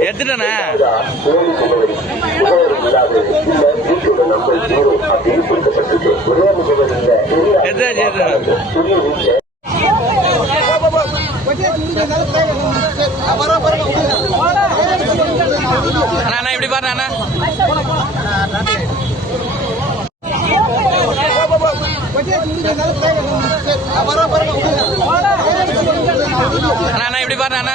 எடுத்துட்டேண்ணே அண்ணா இப்படி பாரு அண்ணா. அண்ணா இப்படி பாரு அண்ணா.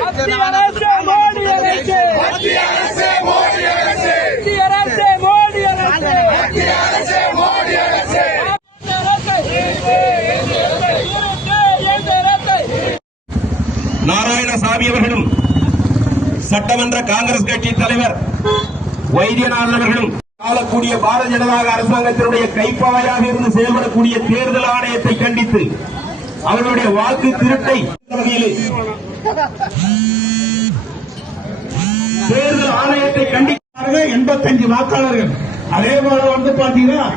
மத்திய மோடி மத்திய மோடி மத்திய மோடி நாராயணசாமி அவர்களும் சட்டமன்ற காங்கிரஸ் கட்சி தலைவர் வைத்தியநாதன் அவர்களும் ஆளக்கூடிய பாரதிய ஜனதா அரசாங்கத்தினுடைய கைப்பாயாக இருந்து செயல்படக்கூடிய தேர்தல் ஆணையத்தை கண்டித்து அவர்களுடைய வாக்கு திருட்டை. தேர்தல் ஆணையத்தை கண்டிப்பார்கள் எண்பத்தஞ்சு வாக்காளர்கள். அதே போல வந்து பாத்தீங்கன்னா